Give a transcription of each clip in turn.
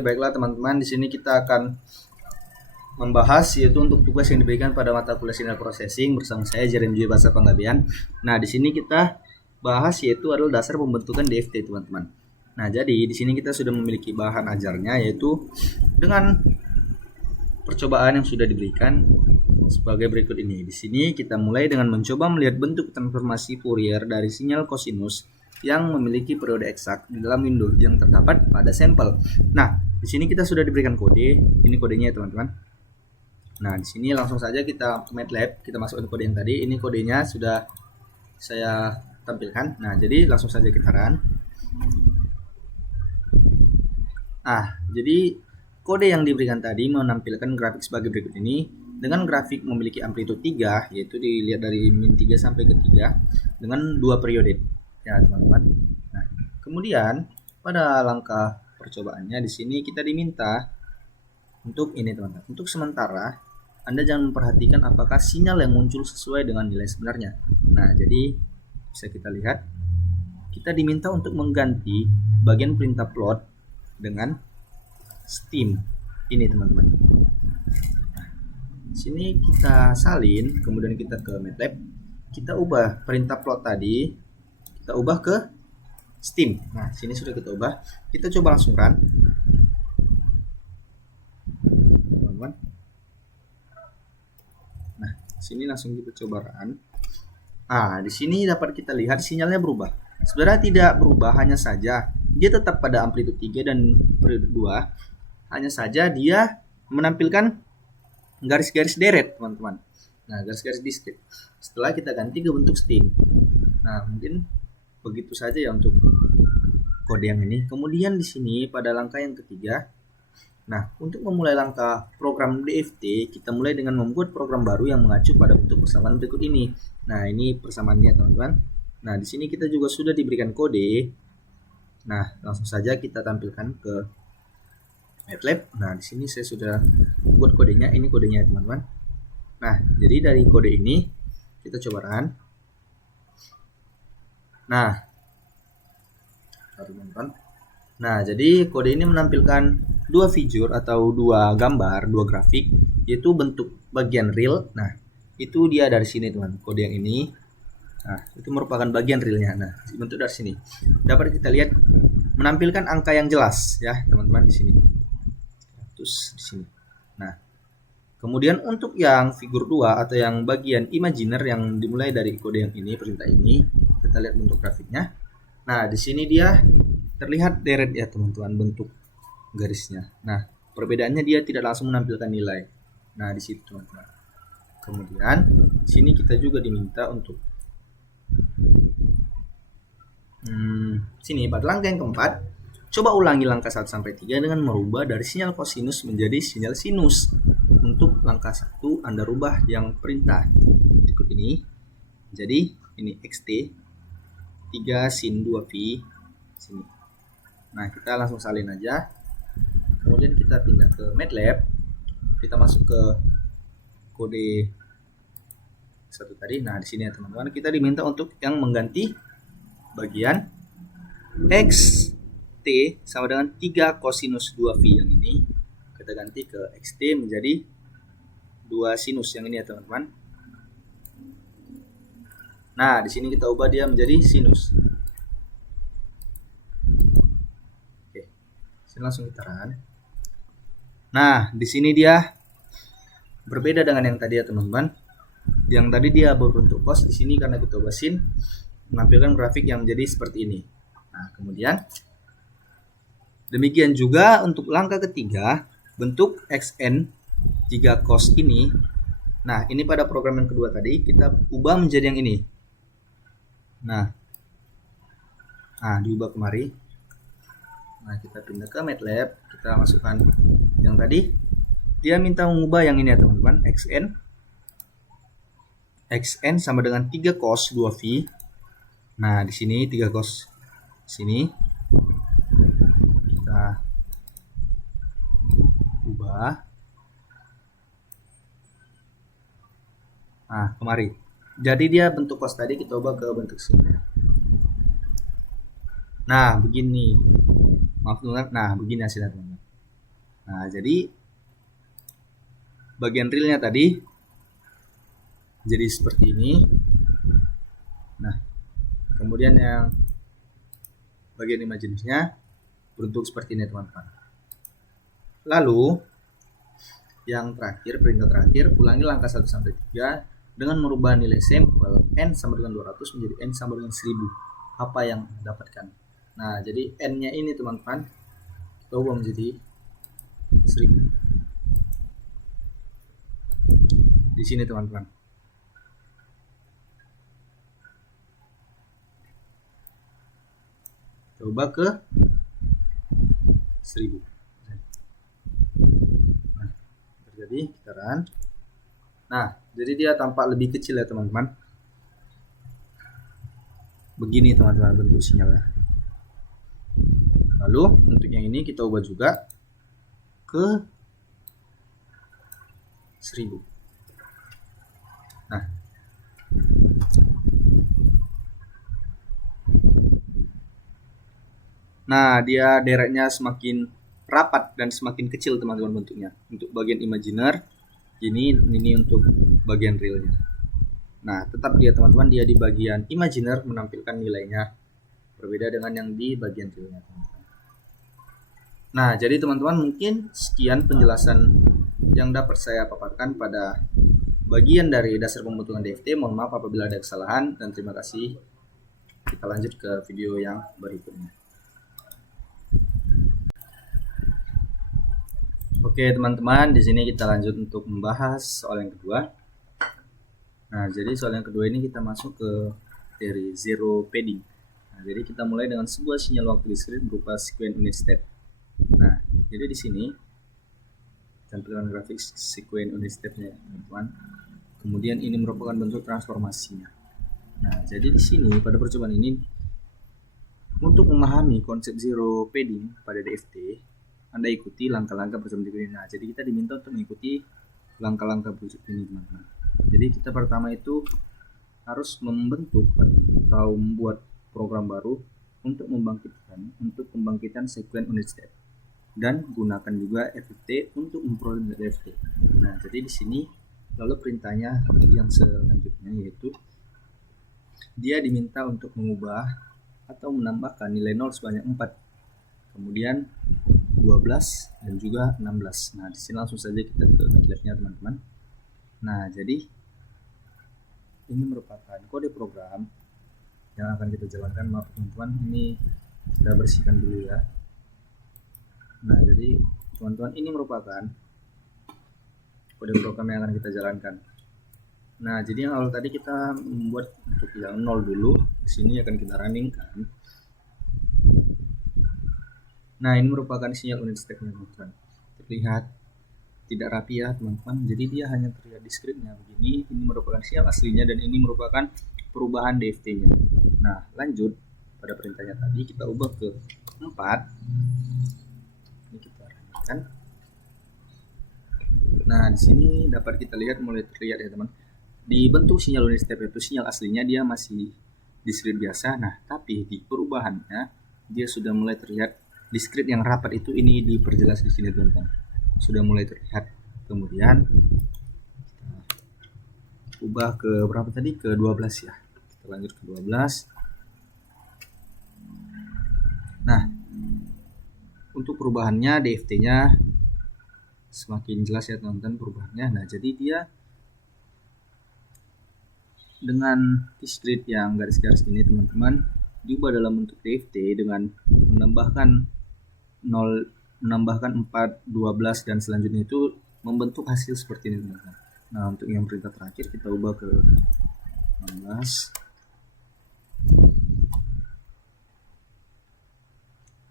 Oke, baiklah teman-teman, di sini kita akan membahas yaitu untuk tugas yang diberikan pada mata kuliah signal processing bersama saya Jeremy Bahasa Penggabean. Nah, di sini kita bahas yaitu adalah dasar pembentukan DFT, teman-teman. Nah, jadi di sini kita sudah memiliki bahan ajarnya yaitu dengan percobaan yang sudah diberikan sebagai berikut ini. Di sini kita mulai dengan mencoba melihat bentuk transformasi Fourier dari sinyal kosinus yang memiliki periode eksak di dalam window yang terdapat pada sampel. Nah, di sini kita sudah diberikan kode. Ini kodenya ya, teman-teman. Nah, di sini langsung saja kita ke MATLAB, kita masukkan kode yang tadi. Ini kodenya sudah saya tampilkan. Nah, jadi langsung saja kita run. Nah, jadi kode yang diberikan tadi menampilkan grafik sebagai berikut ini. Dengan grafik memiliki amplitude 3, yaitu dilihat dari min 3 sampai ke 3 dengan 2 periode. Ya, teman-teman. Nah, kemudian pada langkah percobaannya di sini kita diminta untuk ini, teman-teman. Untuk sementara Anda jangan memperhatikan apakah sinyal yang muncul sesuai dengan nilai sebenarnya. Nah, jadi bisa kita lihat kita diminta untuk mengganti bagian perintah plot dengan steam ini, teman-teman. Nah, sini kita salin, kemudian kita ke MATLAB, kita ubah perintah plot tadi, kita ubah ke steam. Nah, sini sudah kita ubah. Kita coba langsung run. Teman-teman. Nah, sini langsung kita coba run. Nah, di sini dapat kita lihat sinyalnya berubah. Sebenarnya tidak berubah, hanya saja dia tetap pada amplitude 3 dan periode 2. Hanya saja dia menampilkan garis-garis deret, teman-teman. Nah, garis-garis diskret. Setelah kita ganti ke bentuk steam. Nah, mungkin begitu saja ya untuk kode yang ini. Kemudian di sini pada langkah yang ketiga, nah, untuk memulai langkah program DFT, kita mulai dengan membuat program baru yang mengacu pada bentuk persamaan berikut ini. Nah, ini persamaannya, teman-teman. Nah, di sini kita juga sudah diberikan kode. Nah, langsung saja kita tampilkan ke MATLAB. Nah, di sini saya sudah buat kodenya. Ini kodenya, teman-teman. Nah, jadi dari kode ini kita coba run. Nah, teman-teman. Nah, jadi kode ini menampilkan dua figur atau dua gambar, dua grafik, yaitu bentuk bagian real. Nah, itu dia dari sini, teman. Kode yang ini. Nah, itu merupakan bagian realnya. Nah, bentuk dari sini. Dapat kita lihat menampilkan angka yang jelas ya, teman-teman di sini. Terus di sini. Nah, kemudian untuk yang figur 2 atau yang bagian imajiner yang dimulai dari kode yang ini, perintah ini, kita lihat bentuk grafiknya. Nah, di sini dia terlihat deret ya, teman-teman, bentuk garisnya. Nah, perbedaannya dia tidak langsung menampilkan nilai. Nah, di situ, teman-teman. Kemudian sini kita juga diminta untuk sini pada langkah yang keempat, coba ulangi langkah 1 sampai 3 dengan merubah dari sinyal kosinus menjadi sinyal sinus. Untuk langkah 1 Anda rubah yang perintah berikut ini. Jadi ini xt 3 sin 2v sini. Nah, kita langsung salin aja. Kemudian kita pindah ke MATLAB. Kita masuk ke kode satu tadi. Nah, di sini ya, teman-teman, kita diminta untuk yang mengganti bagian xt sama dengan 3 kosinus 2v yang ini. Kita ganti ke xt menjadi 2 sinus yang ini ya, teman-teman. Nah, di sini kita ubah dia menjadi sinus. Oke. Sini langsung kita run. Nah, di sini dia berbeda dengan yang tadi ya, teman-teman. Yang tadi dia berbentuk cos, di sini karena kita ubah sin menampilkan grafik yang menjadi seperti ini. Nah, kemudian demikian juga untuk langkah ketiga, bentuk xn 3 cos ini. Nah, ini pada program yang kedua tadi kita ubah menjadi yang ini. Nah, diubah kemari. Nah, kita pindah ke MATLAB, kita masukkan yang tadi. Dia minta mengubah yang ini ya, teman-teman, xn sama dengan 3 cos 2v. Nah, di sini 3 cos sini kita ubah. Nah, kemari. Jadi dia bentuk cos tadi kita ubah ke bentuk sini. Nah, begini. Maaf, teman-teman. Nah, begini hasilnya, teman-teman. Nah, jadi bagian realnya tadi jadi seperti ini. Nah, kemudian yang bagian imajinernya berbentuk seperti ini teman-teman. Lalu yang terakhir, perintah terakhir, ulangi langkah 1 sampai 3 dengan merubah nilai sampel n sama dengan 200 menjadi n sama dengan 1000. Apa yang dapatkan? Nah, jadi n-nya ini teman-teman kita ubah menjadi 1000. Di sini teman-teman. Coba ke 1000. Nah, terjadi getaran. Nah, jadi dia tampak lebih kecil ya teman-teman. Begini teman-teman bentuk sinyalnya. Lalu untuk yang ini kita ubah juga ke 1000. Nah, dia dereknya semakin rapat dan semakin kecil teman-teman bentuknya. Untuk bagian imaginer, ini untuk bagian realnya. Nah, tetap dia teman-teman, dia di bagian imaginer menampilkan nilainya berbeda dengan yang di bagian realnya teman-teman. Nah, jadi teman-teman mungkin sekian penjelasan yang dapat saya paparkan pada bagian dari dasar pembentukan DFT. Mohon maaf apabila ada kesalahan dan terima kasih. Kita lanjut ke video yang berikutnya. Oke teman-teman, di sini kita lanjut untuk membahas soal yang kedua. Nah, jadi soal yang kedua ini kita masuk ke dari zero padding. Nah, jadi kita mulai dengan sebuah sinyal waktu diskrit berupa sequence unit step. Nah, jadi di sini tampilan grafik sequence unit stepnya, teman-teman. Kemudian ini merupakan bentuk transformasinya. Nah, jadi di sini pada percobaan ini untuk memahami konsep zero padding pada DFT, Anda ikuti langkah-langkah berikut ini. Nah, jadi kita diminta untuk mengikuti langkah-langkah berikut ini, teman-teman. Jadi kita pertama itu harus membentuk atau membuat program baru untuk membangkitkan sequence unit step dan gunakan juga FFT untuk memperoleh DFT. Nah, jadi di sini lalu perintahnya yang selanjutnya yaitu dia diminta untuk mengubah atau menambahkan nilai 0 sebanyak 4. Kemudian 12 dan juga 16. Nah, di sini langsung saja kita ke MATLAB-nya teman-teman. Nah, jadi ini merupakan kode program yang akan kita jalankan. Maaf teman-teman, ini kita bersihkan dulu ya. Nah, jadi teman-teman ini merupakan kode program yang akan kita jalankan. Nah, jadi yang awal tadi kita membuat untuk yang 0 dulu. Di sini akan kita runningkan. Nah, ini merupakan sinyal unit step-nya teman-teman. Terlihat tidak rapi ya teman-teman. Jadi dia hanya terlihat di script-nya begini. Ini merupakan sinyal aslinya dan ini merupakan perubahan DFT-nya. Nah, lanjut pada perintahnya tadi kita ubah ke 4. Ini kita running-kan. Nah, di sini dapat kita lihat mulai terlihat ya teman. Di bentuk sinyal unit step itu sinyal aslinya dia masih di script biasa. Nah, tapi di perubahannya dia sudah mulai terlihat di script yang rapat itu. Ini diperjelas di sini teman-teman. Sudah mulai terlihat. Kemudian kita ubah ke berapa tadi? Ke 12 ya. Kita lanjut ke 12. Nah, untuk perubahannya DFT-nya semakin jelas ya teman-teman perubahannya. Nah, jadi dia dengan script yang garis-garis ini teman-teman diubah dalam bentuk DFT dengan menambahkan 4, 12 dan selanjutnya itu membentuk hasil seperti ini teman-teman. Nah, untuk yang perintah terakhir kita ubah ke 16.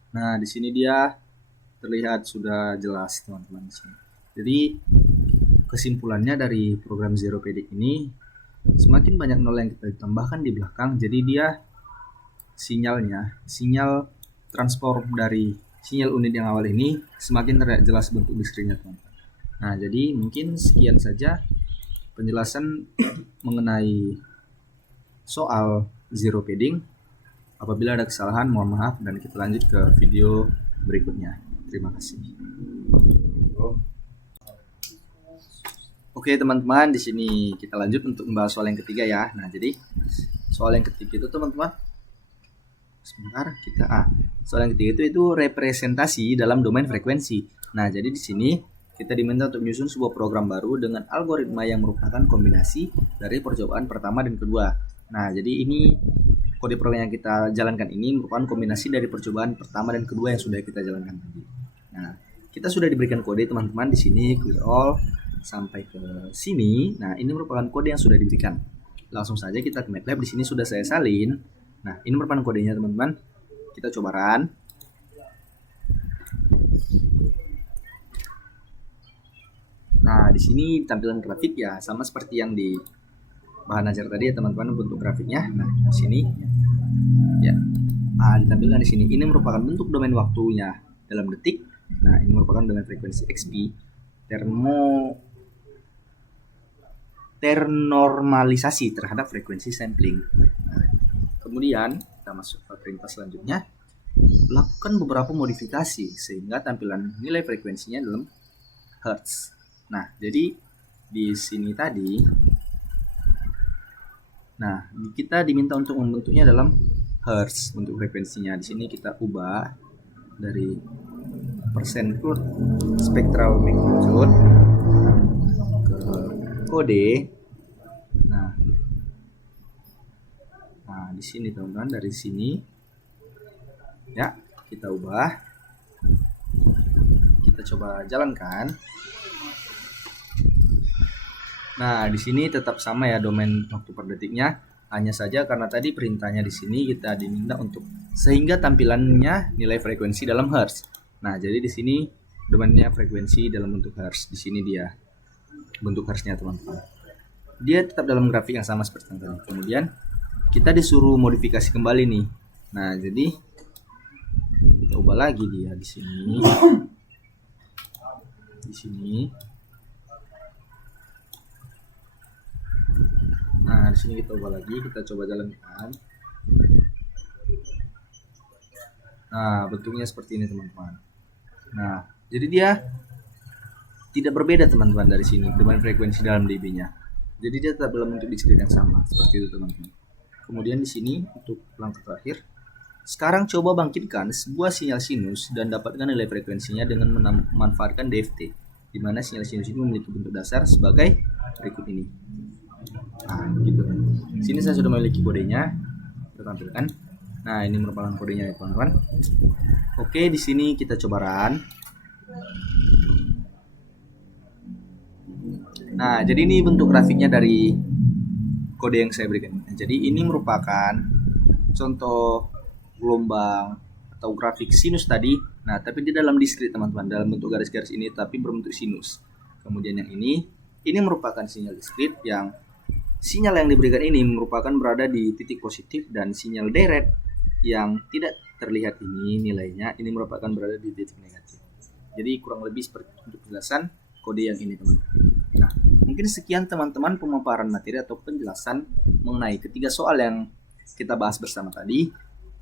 Nah, di sini dia terlihat sudah jelas teman-teman. Jadi kesimpulannya dari program zero padding ini, semakin banyak nol yang kita tambahkan di belakang, jadi dia sinyal transform dari sinyal unit yang awal ini semakin terlihat jelas bentuk diskripsinya teman-teman. Nah, jadi mungkin sekian saja penjelasan mengenai soal zero padding. Apabila ada kesalahan mohon maaf dan kita lanjut ke video berikutnya. Terima kasih. Oke teman-teman, di sini kita lanjut untuk membahas soal yang ketiga ya. Nah, jadi soal yang ketiga itu teman-teman, sebentar kita soal yang ketiga itu representasi dalam domain frekuensi. Nah, jadi di sini kita diminta untuk menyusun sebuah program baru dengan algoritma yang merupakan kombinasi dari percobaan pertama dan kedua. Nah, jadi ini kode program yang kita jalankan ini merupakan kombinasi dari percobaan pertama dan kedua yang sudah kita jalankan tadi. Nah, kita sudah diberikan kode teman-teman di sini clear all sampai ke sini. Nah, ini merupakan kode yang sudah diberikan. Langsung saja kita ke MATLAB. Di sini sudah saya salin. Nah, ini merupakan kodenya teman-teman. Kita coba run. Nah, di sini tampilan grafik ya sama seperti yang di bahan ajar tadi ya teman-teman, bentuk grafiknya. Nah, di sini ya. Ditampilkan di sini. Ini merupakan bentuk domain waktunya dalam detik. Nah, ini merupakan domain frekuensi XP. Ternormalisasi terhadap frekuensi sampling. Nah, kemudian kita masuk ke perintah selanjutnya, lakukan beberapa modifikasi sehingga tampilan nilai frekuensinya dalam hertz. Nah, jadi di sini tadi, nah kita diminta untuk membentuknya dalam hertz untuk frekuensinya. Di sini kita ubah dari persen spectral magnitude ke kode. Nah, di sini teman-teman, dari sini ya kita ubah, kita coba jalankan. Nah, di sini tetap sama ya domain waktu per detiknya, hanya saja karena tadi perintahnya di sini kita diminta untuk sehingga tampilannya nilai frekuensi dalam hertz. Nah, jadi di sini domainnya frekuensi dalam bentuk hertz. Di sini dia bentuk hertznya teman-teman. Dia tetap dalam grafik yang sama seperti yang tadi. Kemudian kita disuruh modifikasi kembali nih. Nah, jadi kita ubah lagi dia di sini. Di sini. Nah, di sini kita ubah lagi, kita coba jalankan. Nah, bentuknya seperti ini teman-teman. Nah, jadi dia tidak berbeda teman-teman dari sini, domain frekuensi dalam dB-nya. Jadi dia tetap dalam bentuk discrete yang sama, seperti itu teman-teman. Kemudian di sini untuk langkah terakhir, sekarang coba bangkitkan sebuah sinyal sinus dan dapatkan nilai frekuensinya dengan memanfaatkan DFT, di mana sinyal sinus ini memiliki bentuk dasar sebagai berikut ini. Nah, gitu. Sini saya sudah memiliki kodenya, kita tampilkan. Nah, ini merupakan kodenya ya teman-teman. Oke, di sini kita coba run. Nah, jadi ini bentuk grafiknya dari kode yang saya berikan. Jadi ini merupakan contoh gelombang atau grafik sinus tadi. Nah, tapi di dalam discrete teman-teman, dalam bentuk garis-garis ini tapi berbentuk sinus. Kemudian yang ini merupakan sinyal discrete yang sinyal yang diberikan ini merupakan berada di titik positif, dan sinyal deret yang tidak terlihat ini nilainya ini merupakan berada di titik negatif. Jadi kurang lebih seperti untuk penjelasan kode yang ini teman-teman. Nah, mungkin sekian teman-teman pemaparan materi atau penjelasan mengenai ketiga soal yang kita bahas bersama tadi.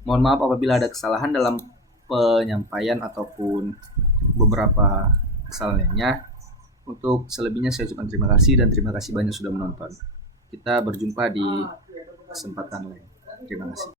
Mohon maaf apabila ada kesalahan dalam penyampaian ataupun beberapa kesalahan lainnya. Untuk selebihnya saya ucapkan terima kasih dan terima kasih banyak sudah menonton. Kita berjumpa di kesempatan lain. Terima kasih.